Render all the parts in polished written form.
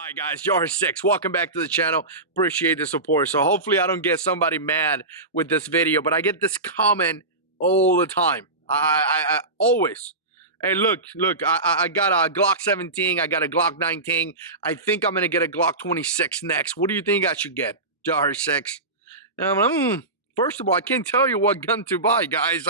Alright guys, JH6, welcome back to the channel. Appreciate the support. So hopefully I don't get somebody mad with this video, but I get this comment all the time. I always. Hey, look, I got a Glock 17, I got a Glock 19. I think I'm gonna get a Glock 26 next. What do you think I should get, JH6? First of all, I can't tell you what gun to buy, guys.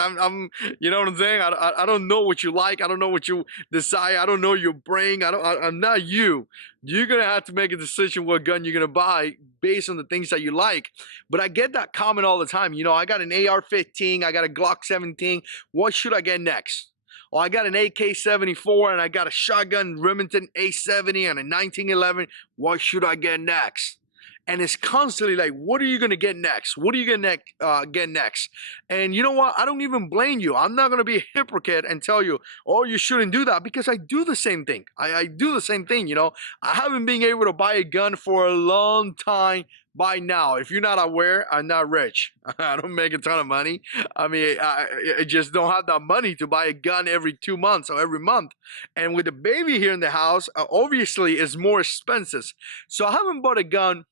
You know what I'm saying? I don't know what you like. I don't know what you decide. I don't know your brain. I'm not you. You're gonna have to make a decision what gun you're gonna buy based on the things that you like. But I get that comment all the time. You know, I got an AR-15, I got a Glock 17. What should I get next? Well, I got an AK-74 and I got a shotgun Remington A70 and a 1911. What should I get next? And it's constantly like, what are you going to get next? What are you going to get next? And you know what? I don't even blame you. I'm not going to be a hypocrite and tell you, oh, you shouldn't do that, because I do the same thing. I do the same thing, you know. I haven't been able to buy a gun for a long time by now. If you're not aware, I'm not rich. I don't make a ton of money. I mean, I just don't have that money to buy a gun every 2 months or every month. And with the baby here in the house, obviously it's more expensive. So I haven't bought a gun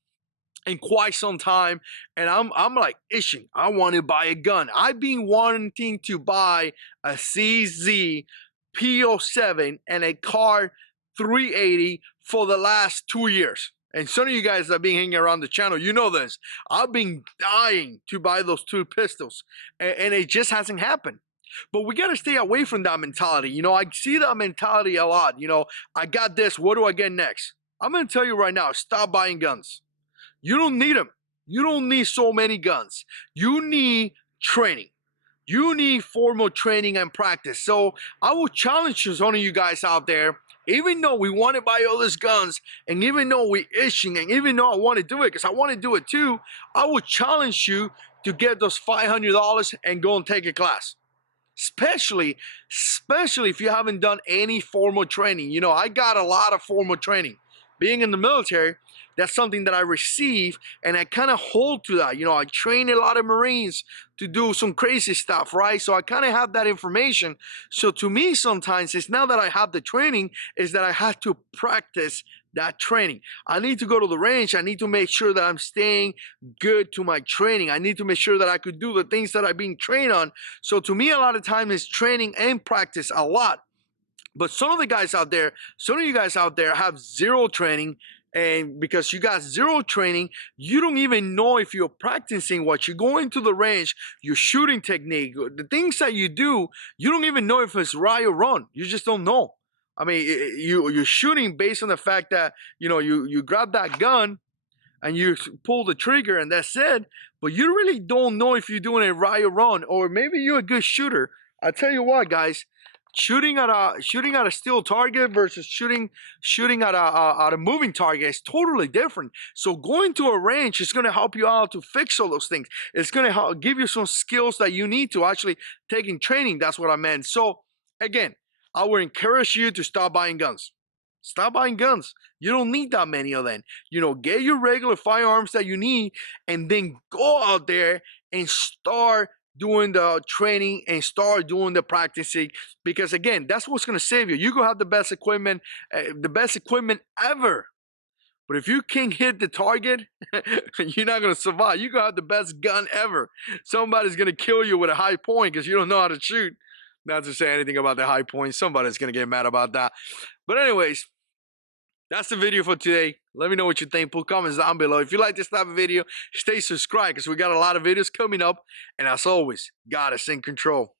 in quite some time, and I'm like itching. I want to buy a gun. I've been wanting to buy a CZ P07 and a Car 380 for the last 2 years. And some of you guys that have been hanging around the channel, you know this. I've been dying to buy those two pistols, and it just hasn't happened. But we got to stay away from that mentality. You know, I see that mentality a lot. You know, I got this. What do I get next? I'm going to tell you right now, stop buying guns. You don't need them. You don't need so many guns. You need training. You need formal training and practice. So I will challenge some of you guys out there, even though we want to buy all these guns, and even though we're itching, and even though I want to do it, because I want to do it too, I will challenge you to get those $500 and go and take a class. Especially if you haven't done any formal training. You know, I got a lot of formal training. Being in the military, that's something that I receive, and I kind of hold to that. You know, I train a lot of Marines to do some crazy stuff, right? So I kind of have that information. So to me, sometimes it's not that I have the training, is that I have to practice that training. I need to go to the range. I need to make sure that I'm staying good to my training. I need to make sure that I could do the things that I've been trained on. So to me, a lot of time is training and practice a lot. But some of the guys out there, some of you guys out there have zero training, and because you got zero training, you don't even know if you're practicing what you're going to the range, your shooting technique, the things that you do, you don't even know if it's right or wrong. You just don't know. I mean, you're shooting based on the fact that, you know, you grab that gun and you pull the trigger and that's it, but you really don't know if you're doing it right or wrong, or maybe you're a good shooter. I tell you what, guys. Shooting at a still target versus shooting at a moving target is totally different. So going to a range is going to help you out to fix all those things. It's going to give you some skills that you need to actually take in training. That's what I meant. So again, I would encourage you to stop buying guns. Stop buying guns. You don't need that many of them. You know, get your regular firearms that you need, and then go out there and start doing the training and start doing the practicing, because again, that's what's going to save you. You go have the best equipment ever, but if you can't hit the target, you're not going to survive. You go have the best gun ever, somebody's going to kill you with a high point because you don't know how to shoot. Not to say anything about the high point, somebody's going to get mad about that. But anyways, that's the video for today. Let me know what you think. Put comments down below. If you like this type of video, stay subscribed, because we got a lot of videos coming up. And as always, God is in control.